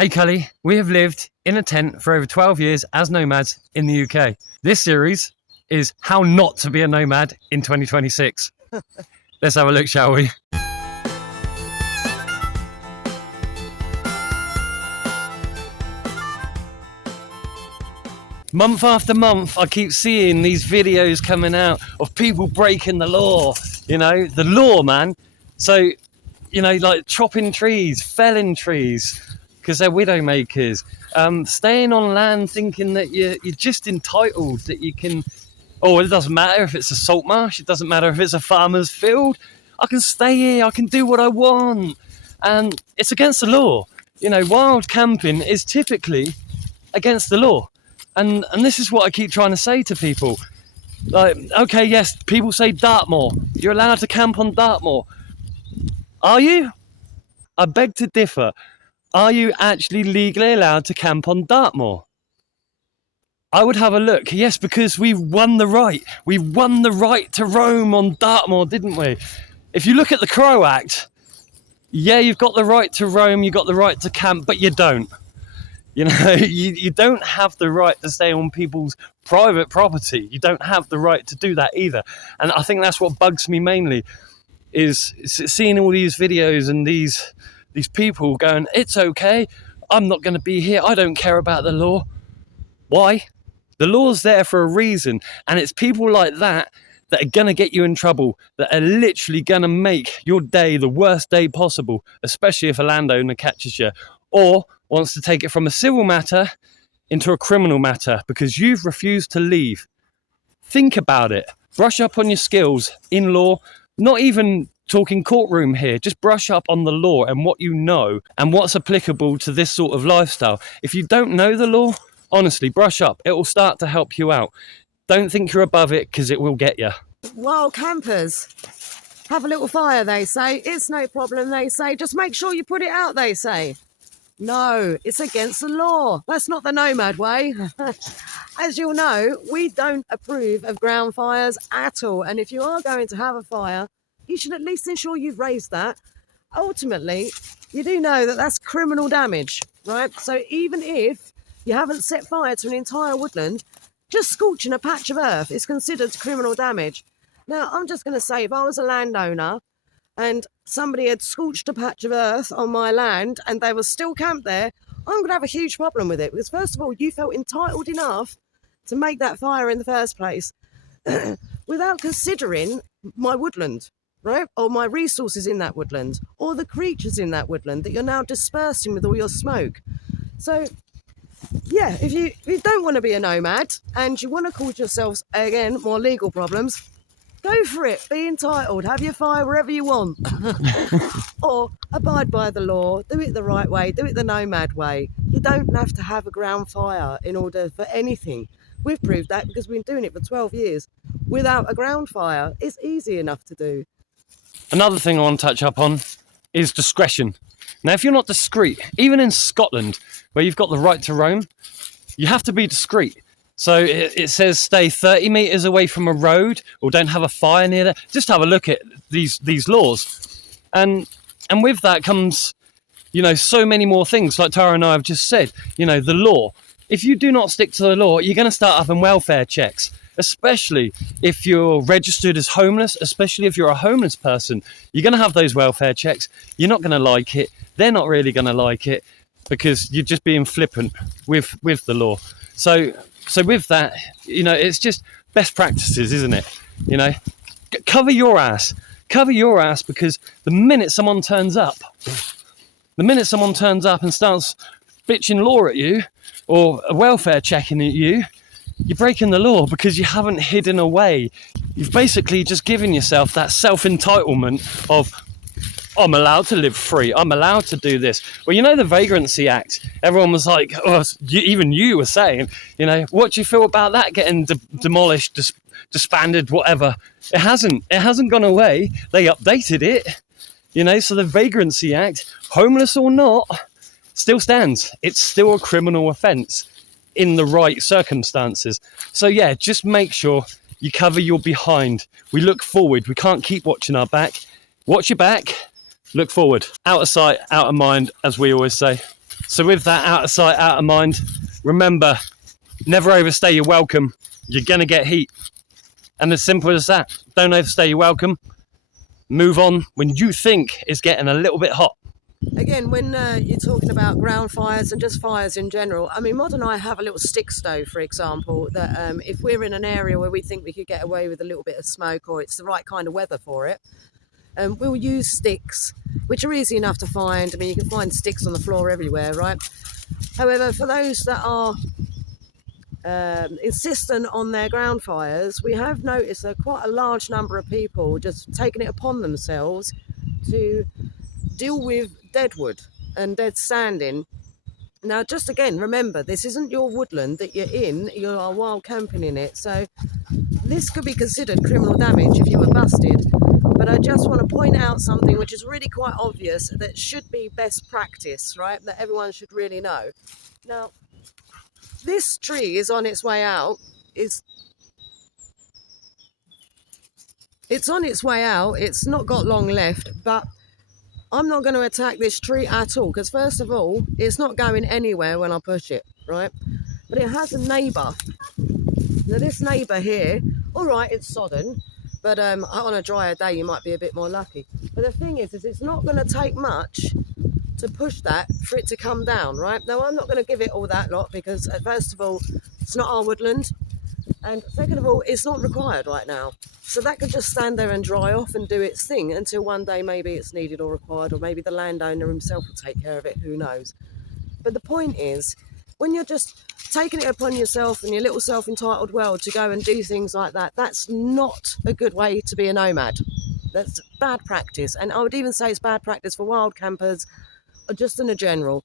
Hey Cully, we have lived in a tent for over 12 years as nomads in the UK. This series is how not to be a nomad in 2026. Let's have a look, shall we? Month after month, I keep seeing these videos coming out of people breaking the law. You know, the law, man. So, you know, like chopping trees, felling trees, because they're widow makers. Staying on land thinking that you're just entitled, that you can... Oh, it doesn't matter if it's a salt marsh. It doesn't matter if it's a farmer's field. I can stay here. I can do what I want. And it's against the law. You know, wild camping is typically against the law. And this is what I keep trying to say to people. Like, okay, yes, people say Dartmoor. You're allowed to camp on Dartmoor. Are you? I beg to differ. Are you actually legally allowed to camp on Dartmoor? I would have a look. Yes, because we won the right. We won the right to roam on Dartmoor, didn't we? If you look at the Crow Act, yeah, you've got the right to roam, you've got the right to camp, but you don't. You know, you don't have the right to stay on people's private property. You don't have the right to do that either. And I think that's what bugs me mainly, is seeing all these videos and these people going, it's okay, I'm not going to be here, I don't care about the law. Why? The law's there for a reason, and it's people like that that are going to get you in trouble, that are literally going to make your day the worst day possible, especially if a landowner catches you, or wants to take it from a civil matter into a criminal matter because you've refused to leave. Think about it. Brush up on your skills in law, not even talking courtroom here, just brush up on the law and what you know and what's applicable to this sort of lifestyle. If you don't know the law, honestly, brush up. It will start to help you out. Don't think you're above it, because it will get you. Wild campers have a little fire, they say. It's no problem, they say. Just make sure you put it out, they say. No, it's against the law. That's not the nomad way. As you'll know, we don't approve of ground fires at all. And if you are going to have a fire, you should at least ensure you've raised that. Ultimately, you do know that that's criminal damage, right? So even if you haven't set fire to an entire woodland, just scorching a patch of earth is considered criminal damage. Now, I'm just going to say, if I was a landowner and somebody had scorched a patch of earth on my land and they were still camped there, I'm going to have a huge problem with it. Because first of all, you felt entitled enough to make that fire in the first place without considering my woodland, right? Or my resources in that woodland, or the creatures in that woodland that you're now dispersing with all your smoke. So, yeah, if you don't want to be a nomad and you want to cause yourselves, again, more legal problems, go for it. Be entitled. Have your fire wherever you want. Or abide by the law. Do it the right way. Do it the nomad way. You don't have to have a ground fire in order for anything. We've proved that because we've been doing it for 12 years without a ground fire. It's easy enough to do. Another thing I want to touch up on is discretion. Now, if you're not discreet, even in Scotland, where you've got the right to roam, you have to be discreet. So it says stay 30 metres away from a road, or don't have a fire near there. Just have a look at these laws. And with that comes, you know, so many more things, like Tara and I have just said. You know, the law. If you do not stick to the law, you're going to start having welfare checks, especially if you're registered as homeless, especially if you're a homeless person. You're going to have those welfare checks. You're not going to like it. They're not really going to like it, because you're just being flippant with the law. So with that, you know, it's just best practices, isn't it? You know, cover your ass, because the minute someone turns up and starts bitching law at you, or a welfare checking at you, you're breaking the law because you haven't hidden away. You've basically just given yourself that self-entitlement of, I'm allowed to live free, I'm allowed to do this. Well, you know, the Vagrancy Act, everyone was like, oh, even you were saying, you know, what do you feel about that getting demolished, disbanded, whatever? It hasn't gone away. They updated it, you know, so the Vagrancy Act, homeless or not, still stands. It's still a criminal offence in the right circumstances. So yeah, just make sure you cover your behind. We look forward. We can't keep watching our back. Watch your back. Look forward. Out of sight, out of mind, as we always say. So with that out of sight, out of mind, remember, never overstay your welcome. You're going to get heat. And as simple as that, don't overstay your welcome. Move on when you think it's getting a little bit hot. Again, when you're talking about ground fires and just fires in general, I mean, Mod and I have a little stick stove, for example, that if we're in an area where we think we could get away with a little bit of smoke or it's the right kind of weather for it, we'll use sticks, which are easy enough to find. I mean, you can find sticks on the floor everywhere, right? However, for those that are insistent on their ground fires, we have noticed that quite a large number of people just taking it upon themselves to deal with dead wood and dead standing. Now, just again, remember, this isn't your woodland that you're in, you are wild camping in it, so this could be considered criminal damage if you were busted. But I just want to point out something which is really quite obvious that should be best practice, right? That everyone should really know. Now, this tree is on its way out. It's on its way out. It's not got long left, but I'm not going to attack this tree at all because, first of all, it's not going anywhere when I push it, right? But it has a neighbour. Now, this neighbour here, all right, it's sodden, but on a drier day, you might be a bit more lucky. But the thing is it's not going to take much to push that for it to come down, right? Now, I'm not going to give it all that lot because, first of all, it's not our woodland. And second of all, it's not required right now. So that could just stand there and dry off and do its thing until one day maybe it's needed or required, or maybe the landowner himself will take care of it, who knows. But the point is, when you're just taking it upon yourself and your little self-entitled world to go and do things like that, that's not a good way to be a nomad. That's bad practice. And I would even say it's bad practice for wild campers, or just in a general.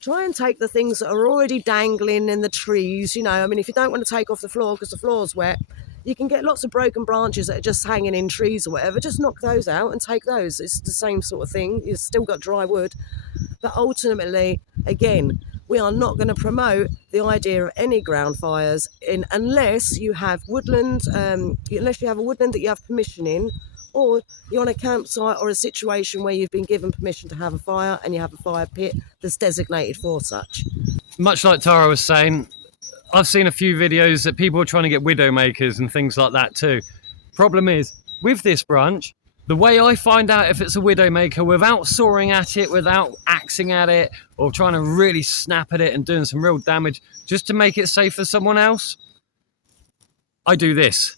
Try and take the things that are already dangling in the trees, you know. I mean, if you don't want to take off the floor because the floor's wet, you can get lots of broken branches that are just hanging in trees or whatever. Just knock those out and take those. It's the same sort of thing. You've still got dry wood. But ultimately, again, we are not going to promote the idea of any ground fires unless you have woodland, unless you have a woodland that you have permission in, or you're on a campsite or a situation where you've been given permission to have a fire and you have a fire pit that's designated for such. Much like Tara was saying, I've seen a few videos that people are trying to get widow makers and things like that too. Problem is, with this branch, the way I find out if it's a widow maker without sawing at it, without axing at it, or trying to really snap at it and doing some real damage just to make it safe for someone else, I do this.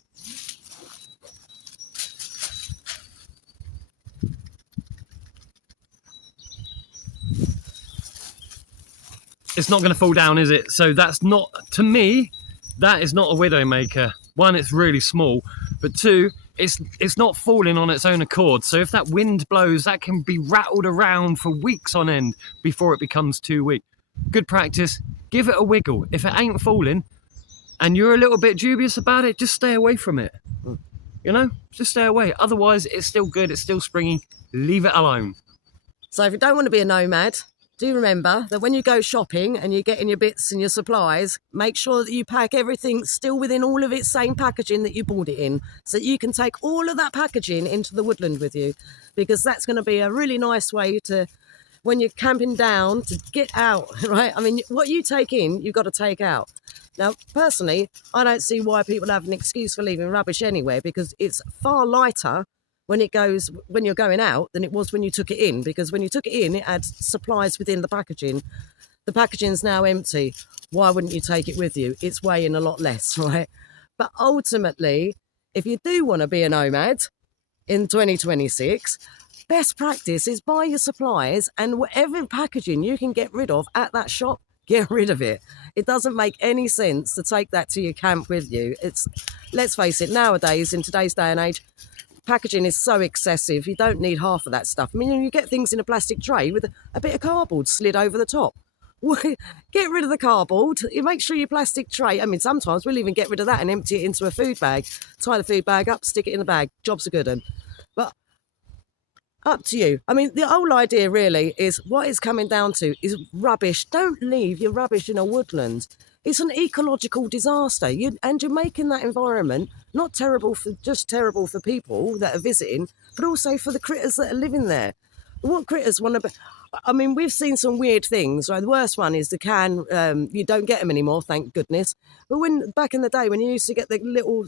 It's not going to fall down, is it? So that's not, to me, that is not a widow maker. One, it's really small, but two, it's not falling on its own accord. So if that wind blows, that can be rattled around for weeks on end before it becomes too weak. Good practice, give it a wiggle. If it ain't falling and you're a little bit dubious about it, just stay away from it. You know, just stay away. Otherwise, it's still good, it's still springy. Leave it alone. So if you don't want to be a nomad, do remember that when you go shopping and you're getting your bits and your supplies, make sure that you pack everything still within all of its same packaging that you bought it in, so that you can take all of that packaging into the woodland with you, because that's going to be a really nice way to, when you're camping down, to get out, right? I mean, what you take in, you've got to take out. Now, personally, I don't see why people have an excuse for leaving rubbish anywhere, because it's far lighter when you're going out than it was when you took it in, because when you took it in, it had supplies within the packaging. The packaging's now empty. Why wouldn't you take it with you? It's weighing a lot less, right? But ultimately, if you do want to be a nomad in 2026, best practice is buy your supplies, and whatever packaging you can get rid of at that shop, get rid of it. It doesn't make any sense to take that to your camp with you. Let's face it, nowadays, in today's day and age, packaging is so excessive, you don't need half of that stuff. I mean, you get things in a plastic tray with a bit of cardboard slid over the top. Get rid of the cardboard. You make sure your plastic tray, I mean, sometimes we'll even get rid of that and empty it into a food bag. Tie the food bag up, stick it in the bag. Job's a good one. But up to you. I mean, the whole idea really is what it's coming down to is rubbish. Don't leave your rubbish in a woodland. It's an ecological disaster, and you're making that environment not terrible for people that are visiting, but also for the critters that are living there. What critters want to be? I mean, we've seen some weird things. Right? The worst one is the can. You don't get them anymore, thank goodness. But when back in the day, when you used to get the little,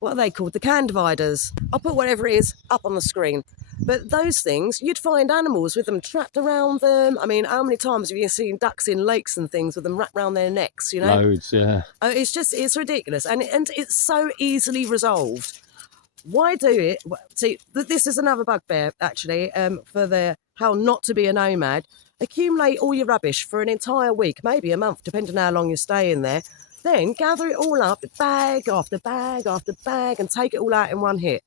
what are they called? The can dividers. I'll put whatever it is up on the screen. But those things, you'd find animals with them trapped around them. I mean, how many times have you seen ducks in lakes and things with them wrapped around their necks, you know? Loads, yeah. It's ridiculous. And it's so easily resolved. Why do it? See, this is another bugbear, actually, for the how not to be a nomad. Accumulate all your rubbish for an entire week, maybe a month, depending on how long you're staying there. Then gather it all up, bag after bag after bag, and take it all out in one hit.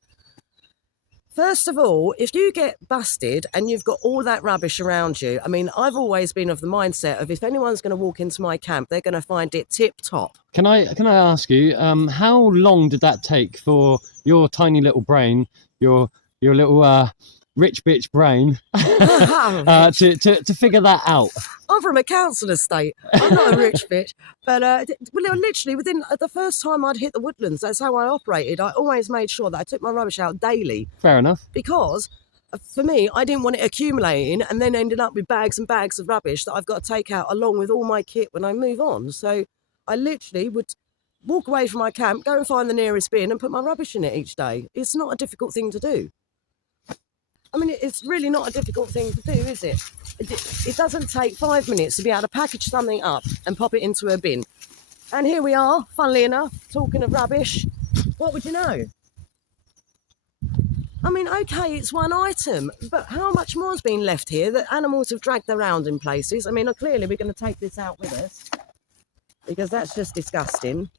First of all, if you get busted and you've got all that rubbish around you, I mean, I've always been of the mindset of if anyone's going to walk into my camp, they're going to find it tip-top. Can I ask you, how long did that take for your tiny little brain, your little rich bitch brain, to figure that out? I'm from a council estate. I'm not a rich bitch. But literally within the first time I'd hit the woodlands, that's how I operated. I always made sure that I took my rubbish out daily. Fair enough. Because for me, I didn't want it accumulating and then ending up with bags and bags of rubbish that I've got to take out along with all my kit when I move on. So I literally would walk away from my camp, go and find the nearest bin and put my rubbish in it each day. It's not a difficult thing to do. I mean, it's really not a difficult thing to do, is it? It doesn't take 5 minutes to be able to package something up and pop it into a bin. And here we are, funnily enough, talking of rubbish. What would you know? I mean, okay, it's one item, but how much more has been left here that animals have dragged around in places? I mean, clearly we're going to take this out with us because that's just disgusting.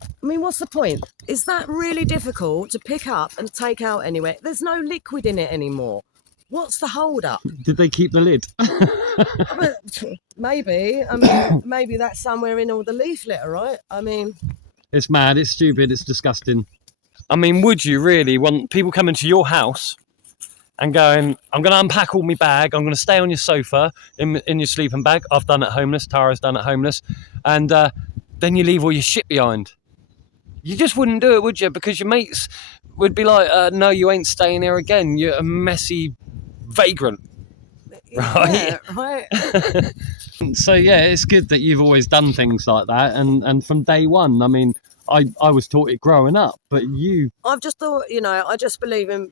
I mean, what's the point? Is that really difficult to pick up and take out anywhere? There's no liquid in it anymore. What's the hold up? Did they keep the lid? Maybe. I mean, maybe that's somewhere in all the leaflet, all right? I mean... It's mad, it's stupid, it's disgusting. I mean, would you really want people coming to your house and going, I'm going to unpack all my bag, I'm going to stay on your sofa in your sleeping bag. I've done it homeless, Tara's done it homeless. And then you leave all your shit behind. You just wouldn't do it, would you? Because your mates would be like, no, you ain't staying here again. You're a messy vagrant. Right? Yeah, right. So, yeah, it's good that you've always done things like that. And from day one, I mean, I was taught it growing up, but you... I've just thought, I just believe in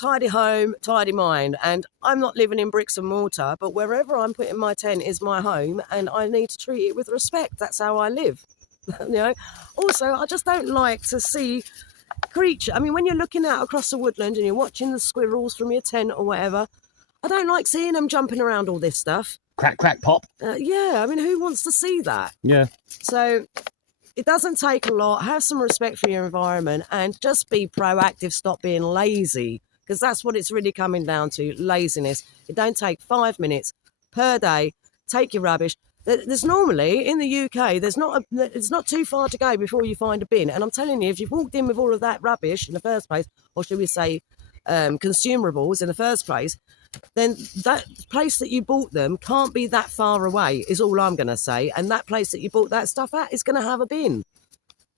tidy home, tidy mind. And I'm not living in bricks and mortar, but wherever I'm putting my tent is my home and I need to treat it with respect. That's how I live. Also, I just don't like to see creature. I mean, when you're looking out across the woodland and you're watching the squirrels from your tent or whatever, I don't like seeing them jumping around all this stuff. Crack, crack, pop. Yeah, I mean, who wants to see that? Yeah. So it doesn't take a lot. Have some respect for your environment and just be proactive. Stop being lazy, because that's what it's really coming down to, laziness. It don't take 5 minutes per day. Take your rubbish. There's normally, in the UK, it's not too far to go before you find a bin. And I'm telling you, if you've walked in with all of that rubbish in the first place, or should we say consumables in the first place, then that place that you bought them can't be that far away, is all I'm going to say. And that place that you bought that stuff at is going to have a bin.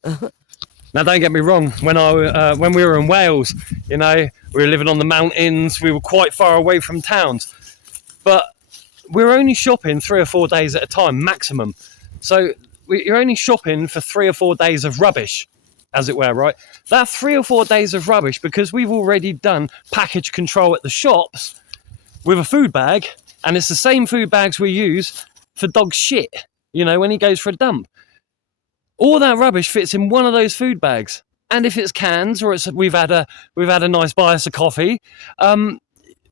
Now, don't get me wrong. When we were in Wales, we were living on the mountains. We were quite far away from towns. But we're only shopping 3 or 4 days at a time, maximum. So you're only shopping for 3 or 4 days of rubbish, as it were, right? That 3 or 4 days of rubbish, because we've already done package control at the shops with a food bag, and it's the same food bags we use for dog shit, when he goes for a dump. All that rubbish fits in one of those food bags. And if it's cans or we've had a nice bias of coffee,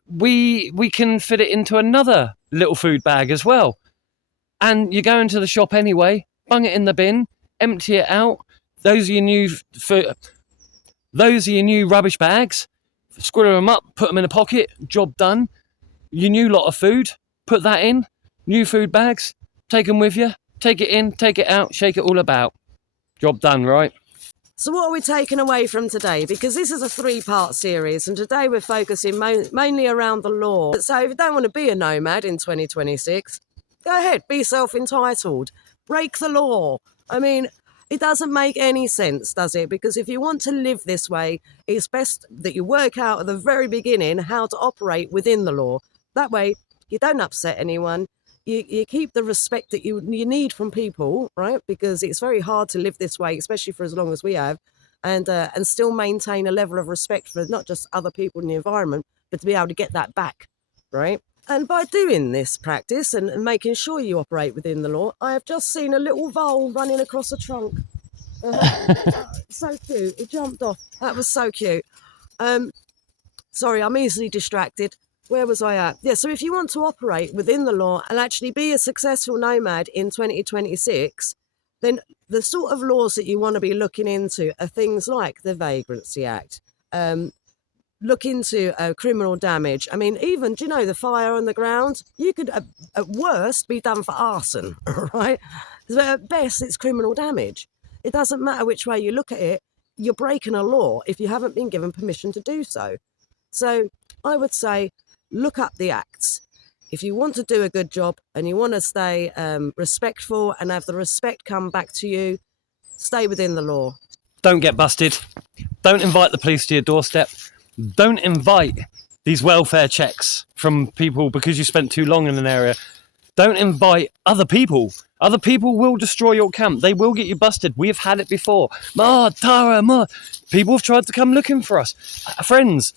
we can fit it into another little food bag as well. And you go into the shop anyway, bung it in the bin, empty it out. Those are your new rubbish bags. Squirrel them up, put them in a pocket, job done. Your new lot of food, put that in. New food bags, take them with you. Take it in, take it out, shake it all about. Job done, right? So what are we taking away from today? Because this is a 3-part series, and today we're focusing mainly around the law. So if you don't want to be a nomad in 2026, go ahead, be self-entitled. Break the law. I mean, It doesn't make any sense, does it? Because if you want to live this way, it's best that you work out at the very beginning how to operate within the law. That way, you don't upset anyone. You keep the respect that you need from people, right? Because it's very hard to live this way, especially for as long as we have, and still maintain a level of respect for not just other people in the environment, but to be able to get that back, right? And by doing this practice and making sure you operate within the law, I have just seen a little vole running across a trunk. So cute. It jumped off. That was so cute. Sorry, I'm easily distracted. Where was I at? Yeah, so if you want to operate within the law and actually be a successful nomad in 2026, then the sort of laws that you want to be looking into are things like the Vagrancy Act, look into criminal damage. I mean, even, do you know, the fire on the ground? You could, at worst, be done for arson, right? So at best, it's criminal damage. It doesn't matter which way you look at it. You're breaking a law if you haven't been given permission to do so. So I would say, look up the acts. If you want to do a good job and you want to stay respectful and have the respect come back to you, stay within the law. Don't get busted. Don't invite the police to your doorstep. Don't invite these welfare checks from people because you spent too long in an area. Don't invite other people. Other people will destroy your camp. They will get you busted. We have had it before. Tara. People have tried to come looking for us. Friends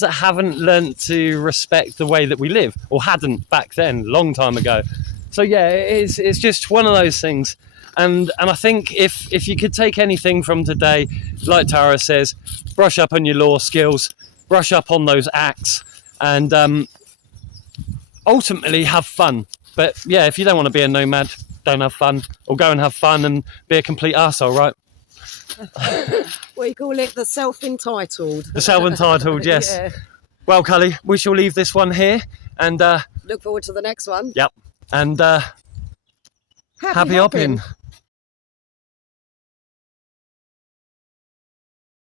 that haven't learnt to respect the way that we live, or hadn't back then, long time ago. So yeah, it's just one of those things. And I think if you could take anything from today, like Tara says, brush up on your law skills, brush up on those acts, and ultimately have fun. But yeah, if you don't want to be a nomad, don't have fun, or go and have fun and be a complete arsehole, right? What do you call it? The self-entitled. The self-entitled, yes. Yeah. Well, Cully, we shall leave this one here, and look forward to the next one. Yep. And happy hopping.